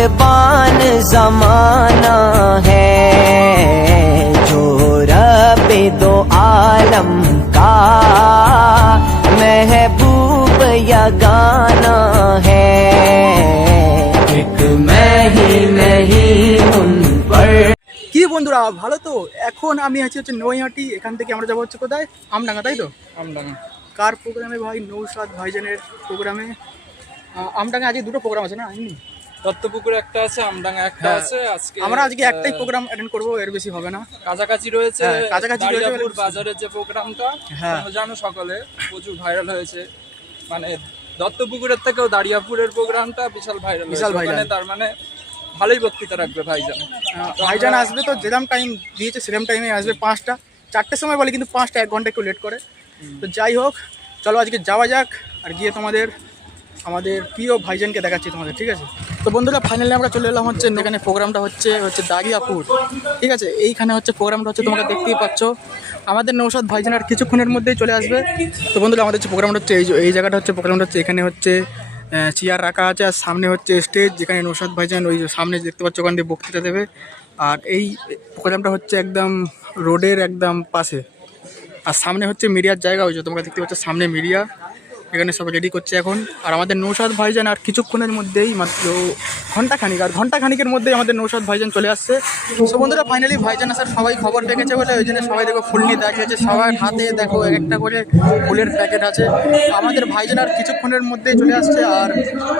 मेहरबान जमाना है जो रब दो आलम का महबूब या गाना है एक मैं ही नहीं उन पर কি বন্ধুরা ভালো তো এখন আমি আছি হচ্ছে নৈহাটি এখান থেকে আমরা যাবো হচ্ছে কোথায় আমডাঙ্গা তাই তো আমডাঙ্গা কার প্রোগ্রামে ভাই নৌসাদ ভাইজানের প্রোগ্রামে আমডাঙ্গা আজকে দুটো প্রোগ্রাম আছে না আইনি দত্তপুকুরে একটা আছে আমডাঙ্গা একটা হ্যাঁ। আছে আজকে আমরা আজকে একটাই প্রোগ্রাম অ্যাটেন্ড করব এর বেশি হবে না। কাছাকাছি রয়েছে হ্যাঁ, কাছাকাছি রয়েছে বাজারের যে প্রোগ্রামটা হ্যাঁ। জানো সকলে প্রচুর ভাইরাল হয়েছে। মানে দত্তপুকুরের থেকেও দারিয়াপুরের প্রোগ্রামটা বিশাল ভাইরাল বিশাল। ভাইরাল তার মানে ভালোই বক্তৃতা রাখবে ভাইজান। ভাইজান আসবে তো যেরকম টাইম দিয়েছে সেরকম টাইমে আসবে পাঁচটা। চারটের সময় বলে কিন্তু পাঁচটা এক ঘণ্টা একটু লেট করে। তো যাই হোক চলো আজকে যাওয়া যাক আর গিয়ে তোমাদের আমাদের প্রিয় ভাইজানকে দেখাচ্ছি তোমাদের, ঠিক আছে? তো বন্ধুরা ফাইনালি আমরা চলে এলাম হচ্ছে এখানে প্রোগ্রামটা হচ্ছে হচ্ছে দাগিয়াপুর, ঠিক আছে? এইখানে হচ্ছে প্রোগ্রামটা হচ্ছে তোমরা দেখতেই পাচ্ছ। আমাদের নৌসাদ ভাইজান আর কিছুক্ষণের মধ্যেই চলে আসবে। তো বন্ধুরা, আমাদের হচ্ছে প্রোগ্রামটা হচ্ছে, এই যে- এই জায়গাটা হচ্ছে প্রোগ্রামটা হচ্ছে, এখানে হচ্ছে চেয়ার রাখা আছে আর সামনে হচ্ছে স্টেজ যেখানে নৌসাদ ভাইজান ওই সামনে দেখতে পাচ্ছ, ওখান দিয়ে বক্তৃতা দেবে। আর এই প্রোগ্রামটা হচ্ছে একদম রোডের একদম পাশে। আর সামনে হচ্ছে মিডিয়ার জায়গা ওই যে, তোমরা দেখতে পাচ্ছ, সামনে মিডিয়া। এখানে সব রেডি করছে এখন। আর আমাদের নৌসাদ ভাইজান আর কিছুক্ষণের মধ্যেই মাত্র ঘণ্টা খানিক আর ঘণ্টা খানিকের মধ্যেই আমাদের নৌসাদ ভাইজান চলে আসছে। সো বন্ধুরা ফাইনালি ভাইজান আসার সবাই খবর পেয়েছে বলে, ওই জন্য সবাই দেখো ফুল নিয়ে দেখিয়েছে। সবার হাতে দেখো এক একটা করে ফুলের প্যাকেট আছে। আমাদের ভাইজান আর কিছুক্ষণের মধ্যেই চলে আসছে। আর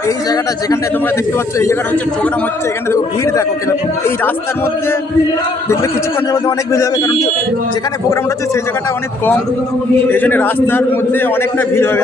এই জায়গাটা যেখানটায় তোমরা দেখতে পাচ্ছ, এই জায়গাটা হচ্ছে প্রোগ্রাম হচ্ছে। এখানে দেখো ভিড় দেখো কীরকম। এই রাস্তার মধ্যে দেখবে কিছুক্ষণের মধ্যে অনেক ভিড় হবে, কারণ যেখানে প্রোগ্রামটা হচ্ছে, সেই জায়গাটা অনেক কম। এই জন্য রাস্তার মধ্যে অনেকটা ভিড় হবে।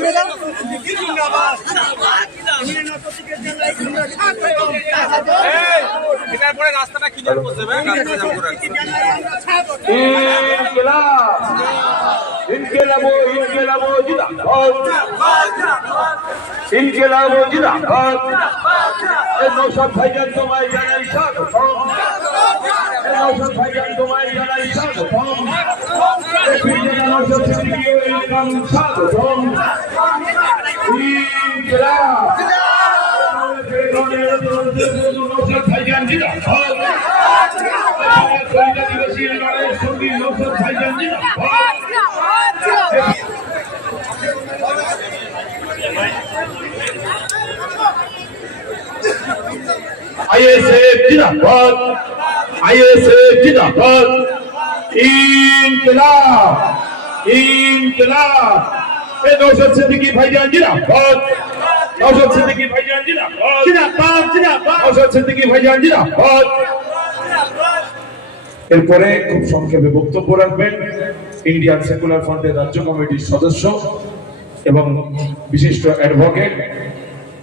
জিন্দাবাদ ইনকিলাব জিন্দাবাদ তোমায় জানাই নৌসাদ ভাইজান তোমায় জানাই স্বাগতম এই ফিরজানা নৌসাদ সিদ্দিকী ওয়েলকাম স্বাগতম ইনকিলাব নৌসাদ ভাইজান জিন্দাবাদ শহীদ দিবসী লড়াইয়ের সঙ্গী নৌসাদ ভাইজান জিন্দাবাদ আইএসএফ জিন্দাবাদ আইএসএফ জিন্দাবাদ। ইনকিলাব ইনকিলাব। এ নৌসাদ সিদ্দিকী ভাইজান জিন্দাবাদ নৌসাদ সিদ্দিকী ভাইজান জিন্দাবাদ। জিন্দাবাদ জিন্দাবাদ। নৌসাদ সিদ্দিকী ভাইজান জিন্দাবাদ। এরপরে খুব সংক্ষেপে বক্তব্য রাখবেন। ইন্ডিয়ান সেকুলার ফ্রন্টের রাজ্য কমিটির সদস্য এবং বিশিষ্ট অ্যাডভোকেট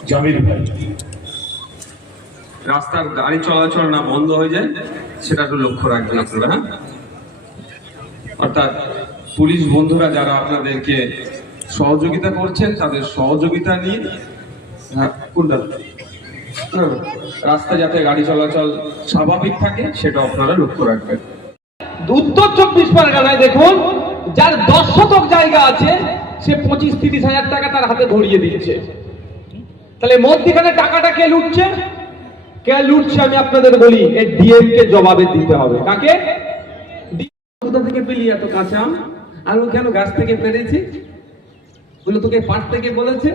জামির ভাই। রাস্তার গাড়ি চলাচল না বন্ধ হয়ে যায় সেটা একটু লক্ষ্য রাখবেন আপনারা হ্যাঁ? অর্থাৎ পুলিশ বন্ধুরা যারা আপনাদেরকে সহযোগিতা করছেন তাদের সহযোগিতা নিয়ে হ্যাঁ, কোনটা? রাস্তা যাতে গাড়ি চলাচল স্বাভাবিক থাকে সেটা আপনারা লক্ষ্য রাখবেন। উত্তর চব্বিশ পরগনায় দেখুন যার দশ শতক জায়গা আছে সে পঁচিশ তিরিশ হাজার টাকা তার হাতে ধরিয়ে দিচ্ছে তাহলে মধ্যখানে টাকাটা কে লুটছে? কে লুটছে আমি আপনাদের বলি, এই ডিএম কে জবাবে দিতে হবে। কাকে? কোথা থেকে পেলি এত কাঁচা? আম? আমি কেন গাছ থেকে পেরেছি? বলে তোকে পাট থেকে বলেছে?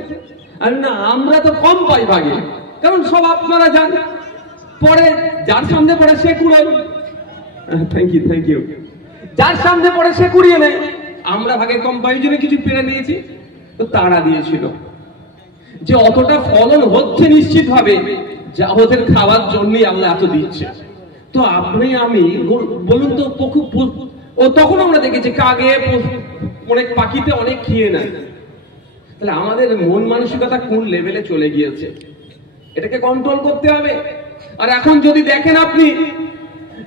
আর না, আমরা তো কম পাই ভাগে কারণ সব আপনারা যান পরে যার সামনে পড়ে সে কুড়োয় থ্যাংক ইউ থ্যাংক ইউ যার সামনে পড়ে সে কুড়িয়ে নেয়। আমরা ভাগে কম পাই জন্য কিছু পেরে নিয়েছি। তো তারা দিয়েছিল। যে অতটা ফলন হচ্ছে নিশ্চিত ভাবে যা ওদের খাওয়ার জন্যই আমরা এত দিচ্ছে। তো আপনি, আমি বলুন তো ও তখন আমরা দেখেছি কাগে অনেক পাখিতে অনেক খেয়ে নেয়। তাহলে আমাদের মন মানসিকতা কোন লেভেলে চলে গিয়েছে? এটাকে কন্ট্রোল করতে হবে। আর এখন যদি দেখেন আপনি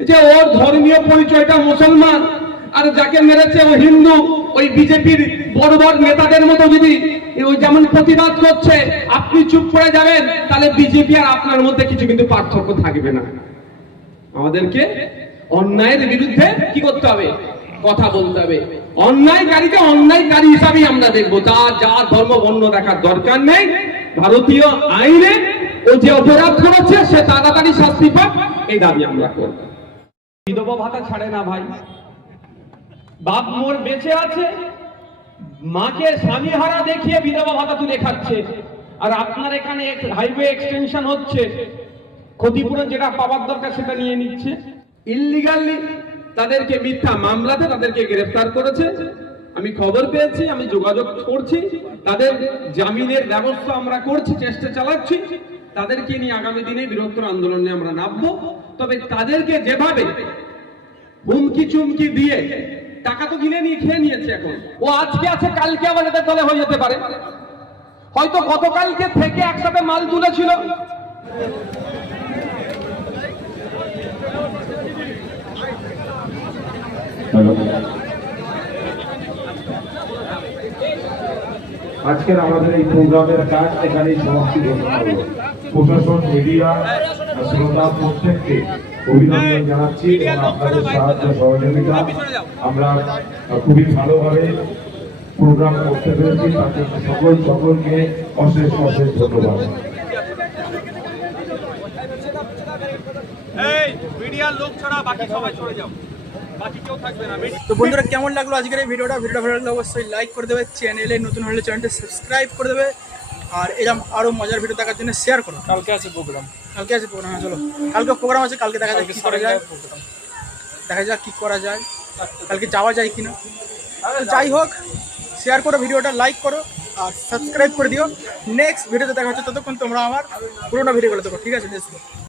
যে ওর ধর্মীয় পরিচয়টা মুসলমান, আর যাকে মেরেছে ও হিন্দু ওই বিজেপির বড় বড় নেতাদের মতো যদি যেমন প্রতিবাদ করছে, আপনি চুপ করে যাবেন, তাহলে বিজেপি আর আপনার মধ্যে কিছু কিন্তু পার্থক্য থাকবে না। আমাদেরকে অন্যায়ের বিরুদ্ধে কি করতে হবে? কথা বলতে হবে। অন্যায়কারীকে অন্যায়কারী হিসাবেই আমরা দেখব। যা যা ধর্ম বর্ণ দেখার দরকার নেই। ভারতীয় আইনে ও যে অপরাধ করেছে, সে তাড়াতাড়ি শাস্তি পাক, এই দাবি আমরা করব। বিধবা ভাতা ছাড়ে না ভাই। বাপ মোর বেঁচে আছে, মাকে স্বামী হারা দেখিয়ে বিধবা ভাতা তুলে খাচ্ছে, আর আপনার এখানে হাইওয়ে এক্সটেনশন হচ্ছে, ক্ষতিপূরণ যেটা পাওয়ার দরকার সেটা নিয়ে নিচ্ছে। ইলিগালি তাদেরকে মিথ্যা মামলাতে তাদেরকে গ্রেফতার করেছে। আমি খবর পেয়েছি, আমি যোগাযোগ করছি, তাদের জামিনের ব্যবস্থা আমরা করছি, চেষ্টা চালাচ্ছি। তাদেরকে নিয়ে আগামী দিনে বৃহত্তর আন্দোলনে আমরা নামবো। তবে তাদেরকে যেভাবে হুমকি চুমকি দিয়ে টাকা তো কিনে নিয়ে, খেয়ে নিয়েছে এখন। ও আজকে আছে, কালকে আবার এদের দলে হয়ে যেতে পারে। হয়তো গতকালকে থেকে একসাথে মাল তুলেছিল। আজকের আমাদের এই প্রোগ্রামের কাজ এখানেই সমাপ্তি প্রশাসন, মিডিয়া, শ্রোতা প্রত্যেককে অভিনন্দন জানাচ্ছি এবং আপনাদের সাহায্য সহযোগিতা আমরা খুবই ভালোভাবে প্রোগ্রাম করতে পেরেছি। তার জন্য সকল সকলকে অশেষ অশেষ ধন্যবাদ। তো বন্ধুরা কেমন লাগল আজকের এই ভিডিওটা? ভিডিওটা ভালো লাগলে অবশ্যই লাইক করে দেবে চ্যানেলে নতুন হলে চ্যানেলটা সাবস্ক্রাইব করে দেবে আর এরকম আরও মজার ভিডিও দেখার জন্য শেয়ার করো। কালকে আছে প্রোগ্রাম কালকে আছে প্রোগ্রাম হ্যাঁ চলো। কালকে প্রোগ্রাম আছে, কালকে দেখা যাক কী করা যায়। দেখা যাক কী করা যায়। কালকে যাওয়া যায় কি না যাই হোক শেয়ার করো ভিডিওটা লাইক করো, আর সাবস্ক্রাইব করে দিও। নেক্সট ভিডিওতে দেখা হচ্ছে, ততক্ষণ তোমরা আমার পুরোনো ভিডিওগুলো দেখো, ঠিক আছে? নেক্সট